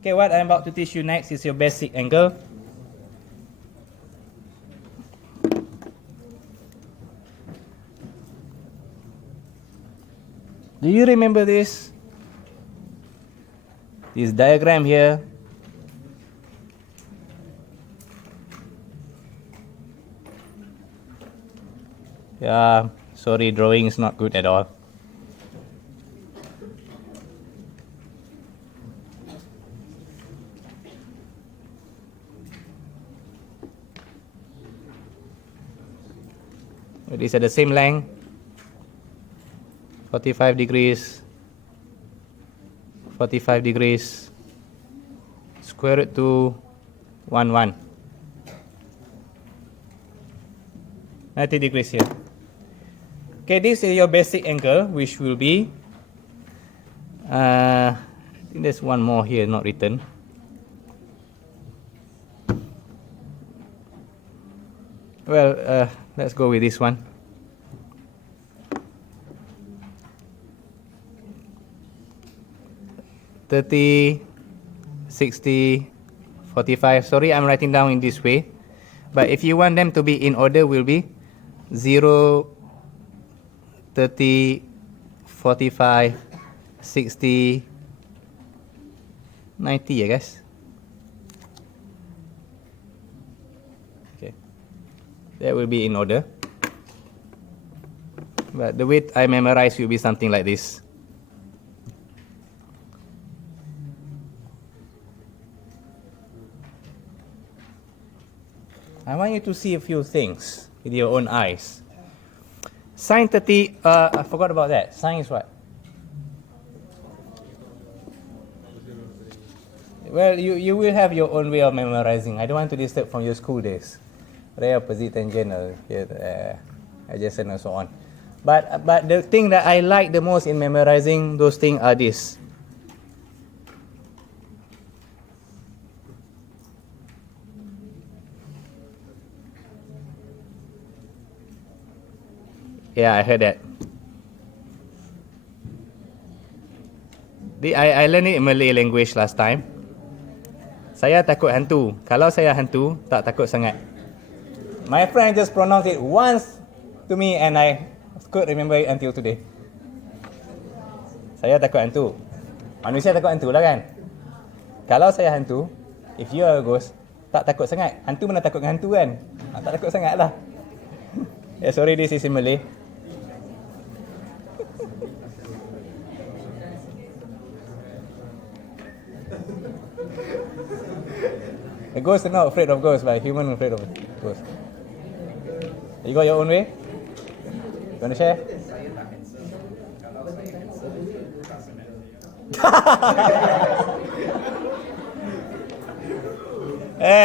Okay, what I'm about to teach you next is your basic angle. Do you remember this? This diagram here. Yeah, sorry, drawing is not good at all. These are the same length, 45 degrees, 45 degrees, square root to 1, 1. 90 degrees here. Okay, this is your basic angle, which will be, I think there's one more here not written. Well, let's go with this one. (30, 60, 45). Sorry, I'm writing down in this way. But if you want them to be in order, will be 0, 30, 45, 60, 90, I guess. Okay, that will be in order. But the way I memorize will be something like this. I want you to see a few things with your own eyes. Sine 30, I forgot about that. Sine is what? Well, you will have your own way of memorizing. I don't want to disturb from your school days. Ray, opposite, tangent, adjacent, and so on. But the thing that I like the most in memorizing those things are this. Yeah, I heard that. I learned it in Malay language last time. Saya takut hantu. Kalau saya hantu, tak takut sangat. My friend just pronounced it once to me and I could remember it until today. Saya takut hantu. Manusia takut hantu lah kan? Kalau saya hantu, if you are a ghost, tak takut sangat. Hantu mana takut dengan hantu kan? Tak takut sangat lah. Yeah, sorry, this is in Malay. The ghosts are not afraid of ghosts, but humans are afraid of ghosts. You got your own way? You want to share?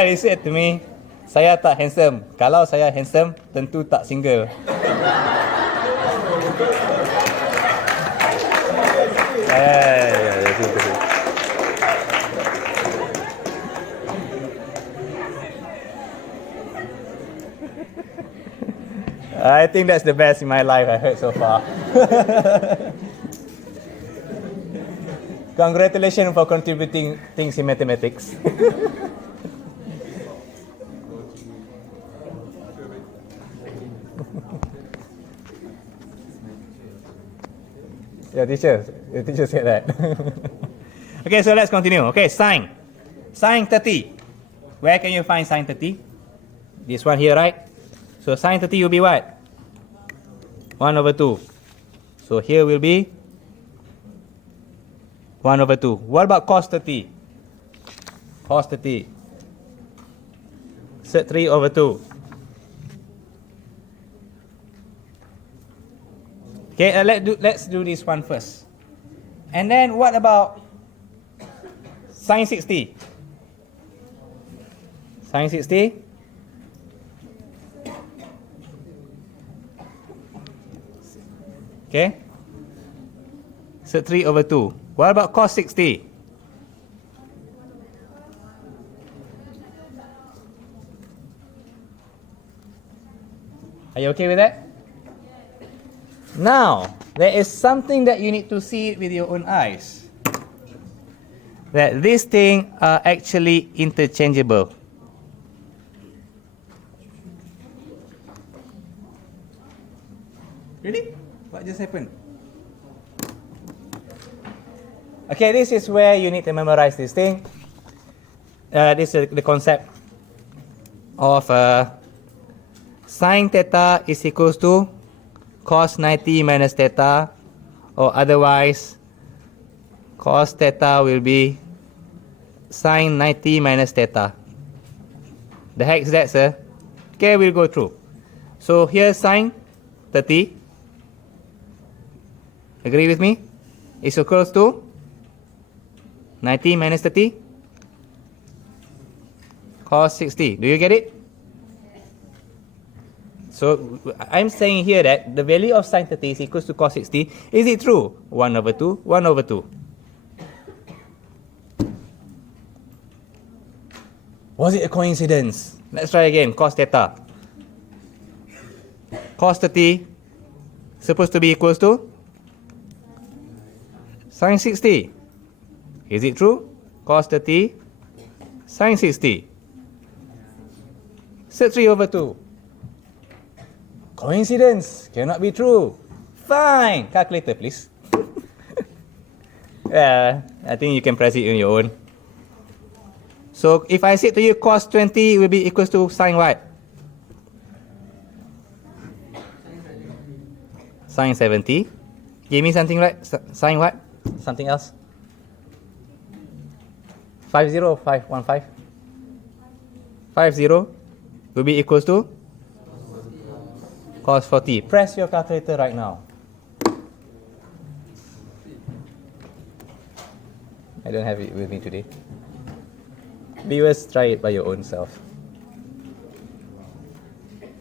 He said to me, saya tak handsome. Kalau saya handsome, tentu tak single. I think that's the best in my life I heard so far. Congratulations for contributing things in mathematics. Your teacher said that. Okay, so let's continue. Okay, sine 30. Where can you find sine 30? This one here, right? So sine 30 will be what? 1/2. So here will be 1/2. What about cos 30? Cos 30. Set 3/2. Okay, let's do this one first. And then what about sine 60? Sine 60? Okay? So 3/2. What about cos 60? Are you okay with that? Now, there is something that you need to see with your own eyes. that these things are actually interchangeable. Really? What just happened? Okay, this is where you need to memorize this thing. This is the concept of sine theta is equals to cos 90 minus theta, or otherwise cos theta will be sine 90 minus theta. The heck is that, sir? Okay, we'll go through. So here sine 30, agree with me, is equals to 90 minus 30 cos 60. Do you get it? So I'm saying here that the value of sine 30 is equals to cos 60. Is it true? 1 over 2, 1 over 2. Was it a coincidence? Let's try again. Cos theta. Cos 30 supposed to be equals to sine 60. Is it true? Cos 30 sine 60. Set 3 over 2. Coincidence. Cannot be true. Fine. Calculator, please. I think you can press it on your own. So if I say to you cos 20 will be equals to sine what? Sine 70. Give me something right. Sine what? Something else. 50 or 515? 50 will be equals to cos 40. Press your calculator right now. I don't have it with me today. Viewers, try it by your own self.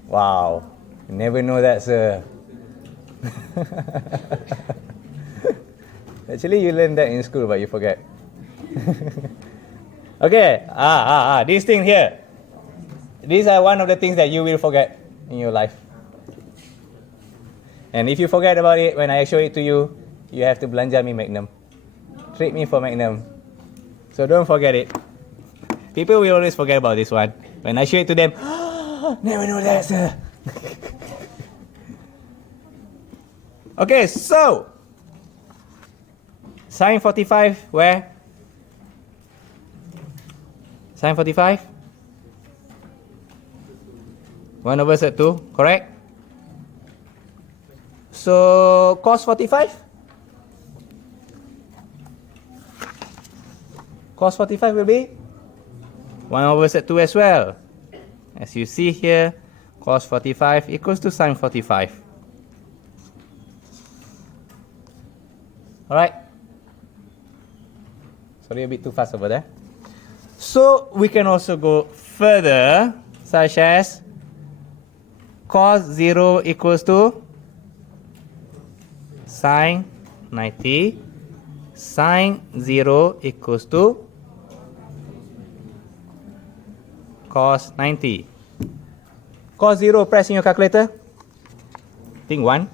Wow. You never know that, sir. Actually, you learned that in school, but you forget. Okay. These things here. These are one of the things that you will forget in your life. And if you forget about it, when I show it to you, you have to belanja me Magnum. Treat me for Magnum. So don't forget it. People will always forget about this one. When I show it to them, never know that, sir. Okay, so sine 45, where? Sine 45? 1 over set 2, correct? So cos 45? Cos 45 will be 1 over set 2 as well. As you see here, cos 45 equals to sine 45. Alright? Sorry, a bit too fast over there. So we can also go further, such as cos 0 equals to sine 90. Sine 0 equals to cos 90. Cos 0, press in your calculator. I think 1.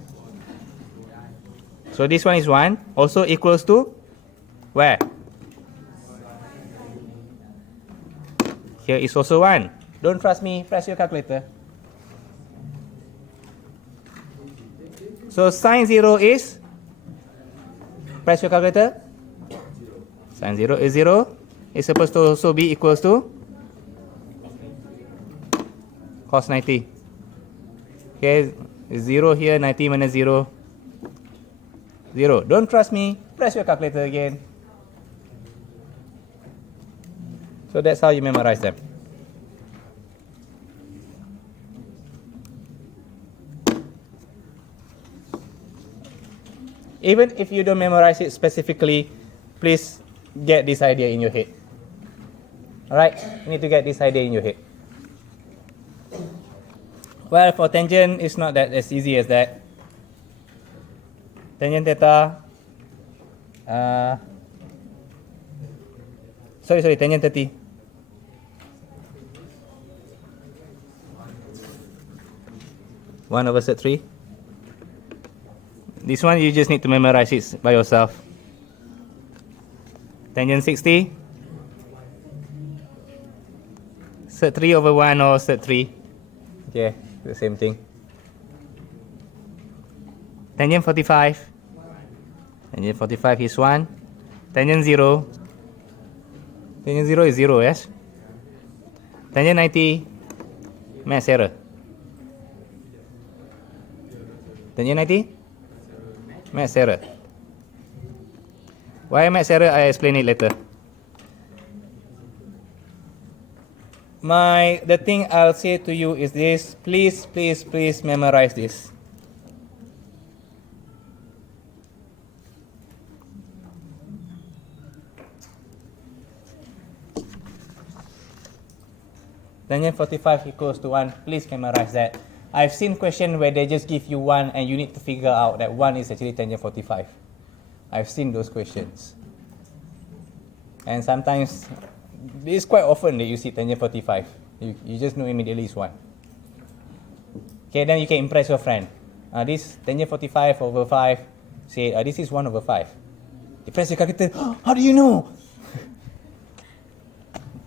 So this one is 1. Also equals to where? Here is also 1. Don't trust me, press your calculator. So sine 0 is, press your calculator. Sine 0 is 0. It's supposed to also be equals to cos 90. Okay, 0 here, 90 minus 0. 0. Don't trust me, press your calculator again. So that's how you memorize them. Even if you don't memorize it specifically, please get this idea in your head. Alright, you need to get this idea in your head. Well, for tangent, it's not that as easy as that. Tangent theta, tangent 30. One over set 3. This one you just need to memorize it by yourself. Tangent 60? Sec 3 over 1 or sec 3? Okay, the same thing. Tangent 45? Tangent 45 is 1. Tangent 0? Tangent 0 is 0, yes? Tangent 90? Maths error. Tangent 90? Maths error. Why maths error? I explain it later. The thing I'll say to you is this. Please, please, please memorize this. Tangent 45 equals to 1. Please memorize that. I've seen questions where they just give you 1 and you need to figure out that 1 is actually tangent 45. I've seen those questions. And sometimes, it's quite often that you see tangent 45. You just know immediately it's 1. Okay, then you can impress your friend. This tangent 45 over 5, say this is 1 over 5. You press your calculator, how do you know?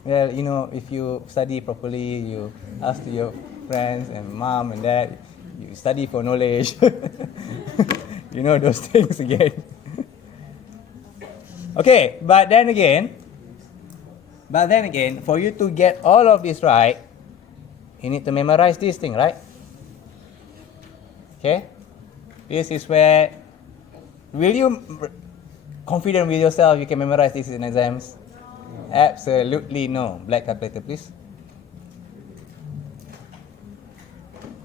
Well, you know, if you study properly, you ask to your friends and mom and dad, you study for knowledge. You know those things again. Okay, but then again, for you to get all of this right, you need to memorize this thing, right? Okay? This is where, will you confident with yourself you can memorize this in exams? Absolutely no. Black calculator, please.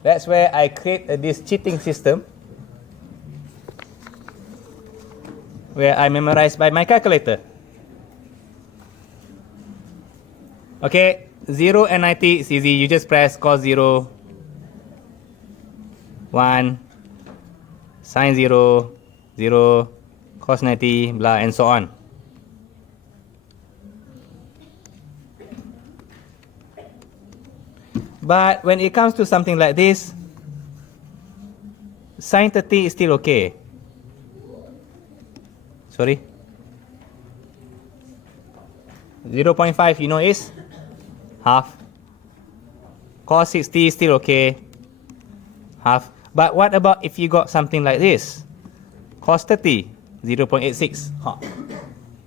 That's where I create this cheating system where I memorize by my calculator. Okay, 0 and 90 is easy. You just press cos 0, 1, sin 0, 0, cos 90, blah, and so on. But when it comes to something like this, sin 30 is still okay. Sorry? 0.5, you know, is half. Cos 60 is still okay. Half. But what about if you got something like this? Cos 30, 0.86.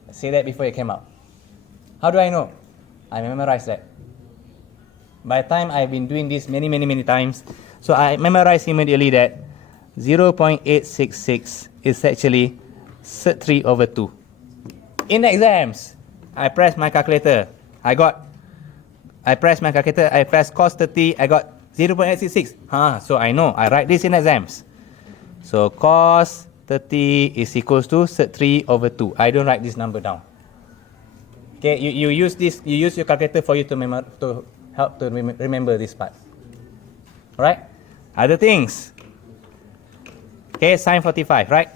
Say that before it came out. How do I know? I memorized that. By the time I've been doing this many times, so I memorized immediately that 0.866 is actually sec 3 over 2. In exams, I press my calculator. I press cos 30, I got 0.866. So I know, I write this in exams. So cos 30 is equals to sec 3 over 2. I don't write this number down. Okay, you use this, you use your calculator for you to help to remember this part. Alright? Other things. Okay, sin 45, right?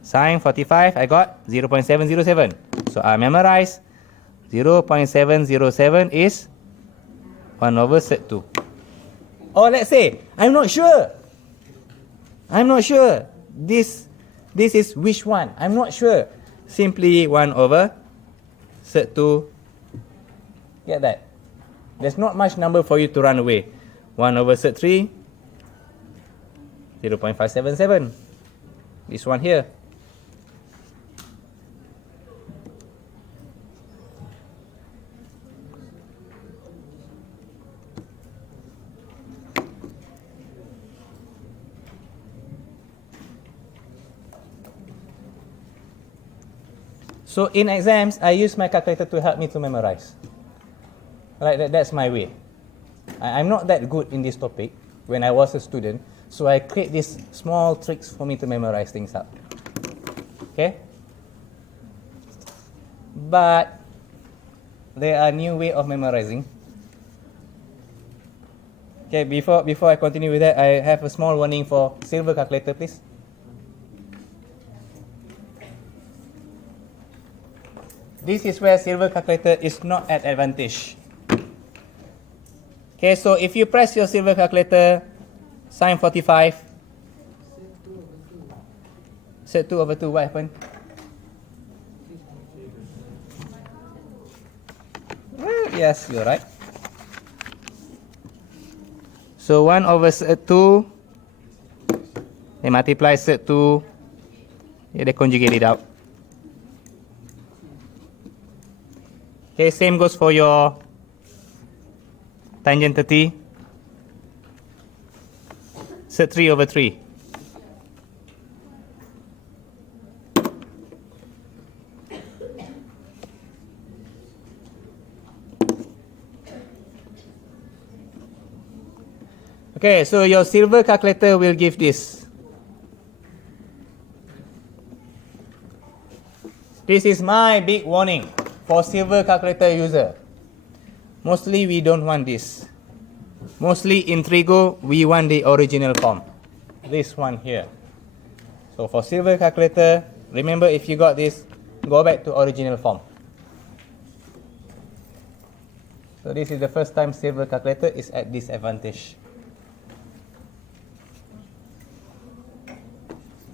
Sin 45, I got 0.707. So I memorize 0.707 is 1 over sec 2. Or let's say, I'm not sure. This is which one? I'm not sure. Simply 1 over sec 2. Get that? There's not much number for you to run away. 1 over sec 3, 0.577. This one here. So in exams, I use my calculator to help me to memorize. Right, that's my way. I'm not that good in this topic when I was a student, so I create these small tricks for me to memorize things up. Okay? But there are new way of memorizing. Okay, before I continue with that, I have a small warning for silver calculator, please. This is where silver calculator is not at advantage. Okay, so if you press your silver calculator, sin 45, sec 2 over 2, what happened? Yes, you're right. So 1 over set 2, they multiply set 2, yeah, they conjugate it out. Okay, same goes for your tangent 30, set 3 over 3. Okay, so your silver calculator will give this. This is my big warning for silver calculator user. Mostly we don't want this. Mostly in Trigo, we want the original form. This one here. So for silver calculator, remember if you got this, go back to original form. So this is the first time silver calculator is at disadvantage.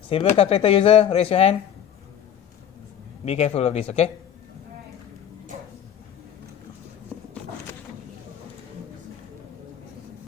Silver calculator user, raise your hand. Be careful of this, okay?